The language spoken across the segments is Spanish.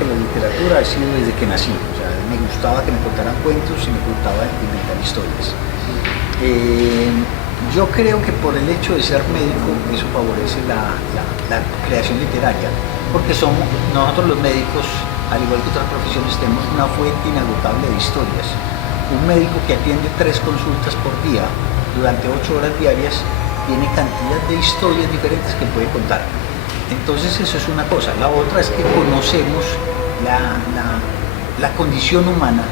que la literatura ha sido desde que nací. O sea, me gustaba que me contaran cuentos y me gustaba inventar historias. Yo creo que por el hecho de ser médico eso favorece la creación literaria, porque nosotros los médicos, al igual que otras profesiones, tenemos una fuente inagotable de historias. Un médico que atiende 3 consultas por día durante 8 horas diarias tiene cantidad de historias diferentes que puede contar. Entonces eso es una cosa. La otra es que conocemos la condición humana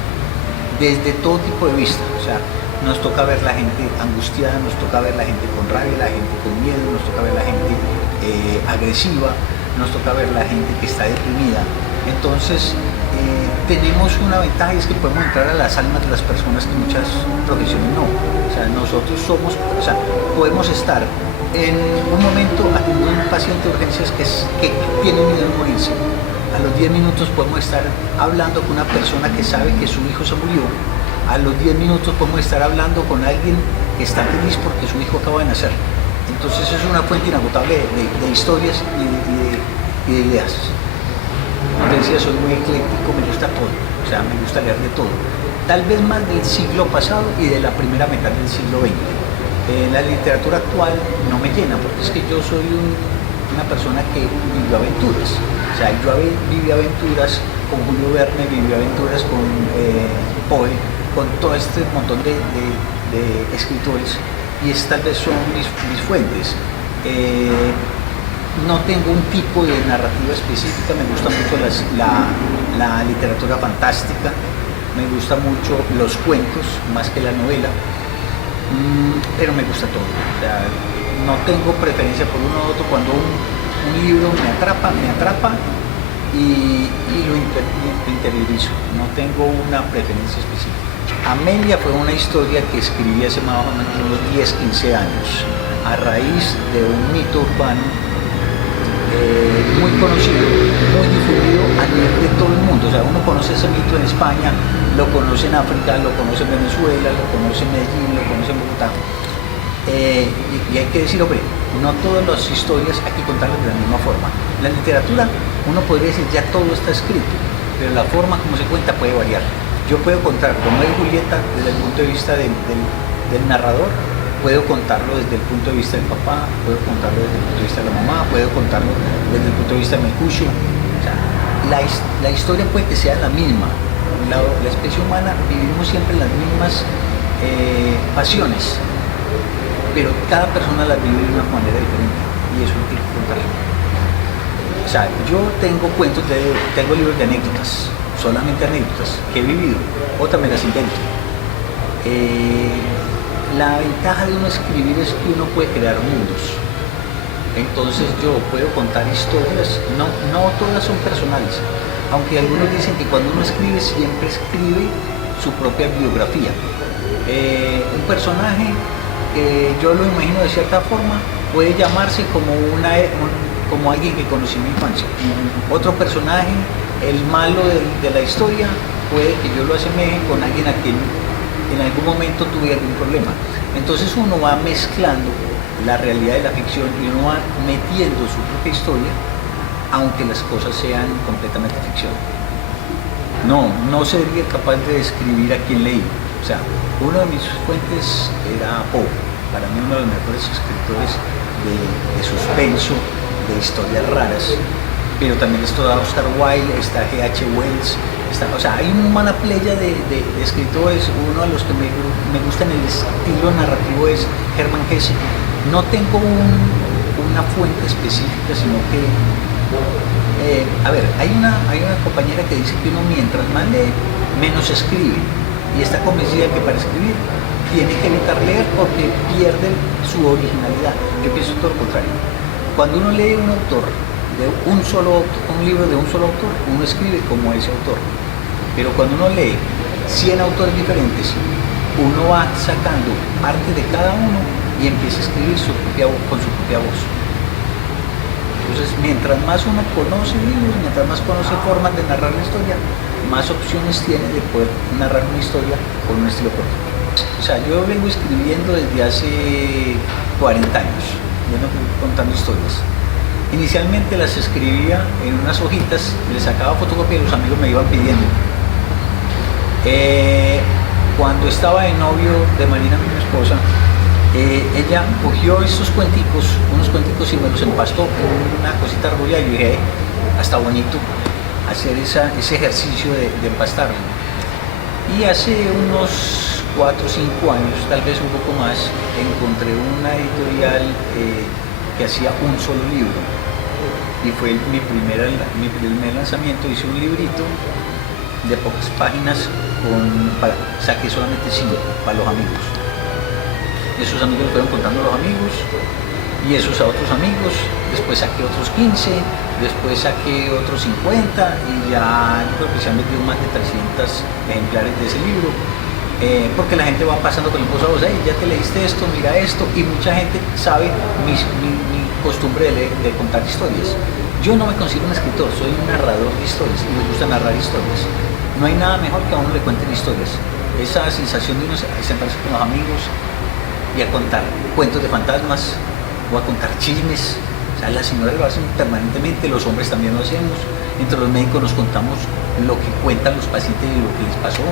desde todo tipo de vista. O sea, nos toca ver la gente angustiada, nos toca ver la gente con rabia, la gente con miedo, nos toca ver la gente agresiva, nos toca ver la gente que está deprimida. Entonces tenemos una ventaja y es que podemos entrar a las almas de las personas que muchas profesiones no. O sea, nosotros podemos estar en un momento atendiendo a un paciente de urgencias que tiene miedo de morirse. A los 10 minutos podemos estar hablando con una persona que sabe que su hijo se murió. A los 10 minutos podemos estar hablando con alguien que está feliz porque su hijo acaba de nacer. Entonces es una fuente inagotable de historias y de ideas. Como decía, soy muy ecléctico, me gusta todo, o sea, me gusta leer de todo. Tal vez más del siglo pasado y de la primera mitad del siglo XX. La literatura actual no me llena, porque es que yo soy una persona que vive aventuras. O sea, yo viví aventuras con Julio Verne, viví aventuras con Poe, con todo este montón de escritores, y tal vez son mis fuentes. No tengo un tipo de narrativa específica, me gusta mucho la literatura fantástica, me gusta mucho los cuentos más que la novela, pero me gusta todo. O sea, no tengo preferencia por uno u otro. Cuando un libro me atrapa y lo interiorizo, no tengo una preferencia específica. Amelia fue una historia que escribí hace más o menos unos 10-15 años, a raíz de un mito urbano muy conocido, muy difundido a nivel de todo el mundo. O sea, uno conoce ese mito en España, lo conoce en África, lo conoce en Venezuela, lo conoce en Medellín, lo conoce en Bogotá. Y hay que decir, hombre, no todas las historias hay que contarlas de la misma forma. En la literatura uno podría decir ya todo está escrito, pero la forma como se cuenta puede variar. Yo puedo contar Romeo y Julieta desde el punto de vista del narrador, puedo contarlo desde el punto de vista del papá, puedo contarlo desde el punto de vista de la mamá, puedo contarlo desde el punto de vista de Mercucio. O sea, la historia puede que sea la misma. La especie humana vivimos siempre las mismas pasiones, pero cada persona las vive de una manera diferente y eso es lo que hay que contar. O sea, yo tengo libros de anécdotas, solamente anécdotas que he vivido, otras me las invento. La ventaja de uno escribir es que uno puede crear mundos. Entonces yo puedo contar historias, no todas son personales, aunque algunos dicen que cuando uno escribe siempre escribe su propia biografía. Un personaje que yo lo imagino de cierta forma puede llamarse como alguien que conocí en mi infancia. Otro personaje, el malo de la historia, puede que yo lo asemeje con alguien a quien en algún momento tuve algún problema. Entonces uno va mezclando la realidad de la ficción y uno va metiendo su propia historia, aunque las cosas sean completamente ficción. No sería capaz de describir a quien leí. O sea, uno de mis fuentes era Poe, para mí uno de los mejores escritores de suspenso, de historias raras, pero también está Oscar Wilde, está G.H. Wells, o sea, hay una playa de escritores. Uno de los que me gusta en el estilo narrativo es Hermann Hesse. No tengo una fuente específica, sino que, hay una compañera que dice que uno mientras más lee, menos escribe, y está convencida de que para escribir tiene que evitar leer porque pierde su originalidad. Yo pienso todo lo contrario. Cuando uno lee un libro de un solo autor, uno escribe como ese autor. Pero cuando uno lee 100 autores diferentes, uno va sacando parte de cada uno y empieza a escribir con su propia voz. Entonces, mientras más uno conoce libros, mientras más conoce formas de narrar la historia, más opciones tiene de poder narrar una historia con un estilo propio. O sea, yo vengo escribiendo desde hace 40 años, vengo contando historias. Inicialmente las escribía en unas hojitas, les sacaba fotocopia y los amigos me iban pidiendo. Cuando estaba de novio de Marina, mi esposa, ella cogió estos cuenticos, unos cuenticos y me los empastó con una cosita argolla y yo dije, hasta bonito hacer ese ejercicio de empastarlo. Y hace unos 4 o 5 años, tal vez un poco más, encontré una editorial que hacía un solo libro. Y fue mi primer lanzamiento. Hice un librito de pocas páginas, saqué solamente 5 para los amigos. Esos amigos los fueron contando los amigos, y esos a otros amigos. Después saqué otros 15, después saqué otros 50, y ya creo que se han vendido más de 300 ejemplares de ese libro. Porque la gente va pasando con el voz a voz, ya te leíste esto, mira esto, y mucha gente sabe mi costumbre de contar historias. Yo no me considero un escritor, soy un narrador de historias y me gusta narrar historias. No hay nada mejor que a uno le cuenten historias. Esa sensación de uno sentarse con los amigos y a contar cuentos de fantasmas o a contar chismes. O sea, las señoras lo hacen permanentemente, los hombres también lo hacemos. Entre los médicos nos contamos lo que cuentan los pacientes y lo que les pasó.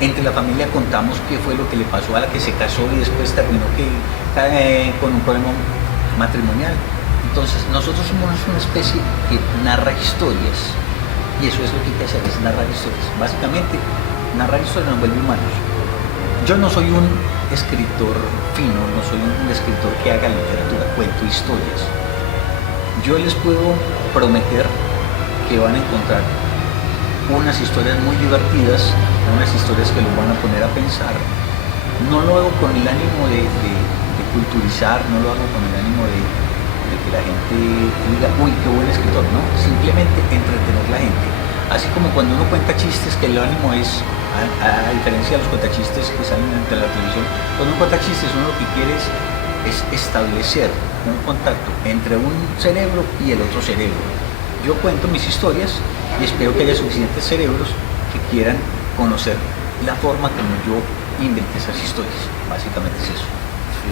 Entre la familia contamos qué fue lo que le pasó a la que se casó y después terminó con un problema matrimonial. Entonces nosotros somos una especie que narra historias, y eso es lo que hay que hacer, es narrar historias. Básicamente, narrar historias nos vuelve humanos. Yo no soy un escritor fino, no soy un escritor que haga literatura, cuento historias. Yo les puedo prometer que van a encontrar unas historias muy divertidas, unas historias que los van a poner a pensar. No lo hago con el ánimo de culturizar, no lo hago con el ánimo de que la gente diga, uy, qué buen escritor, no, simplemente entretener a la gente. Así como cuando uno cuenta chistes, que el ánimo es, a diferencia de los cuentachistes que salen en la televisión, cuando uno cuenta chistes, uno lo que quiere es establecer un contacto entre un cerebro y el otro cerebro. Yo cuento mis historias y espero que haya suficientes cerebros que quieran conocer la forma como yo inventé esas historias. Básicamente es eso.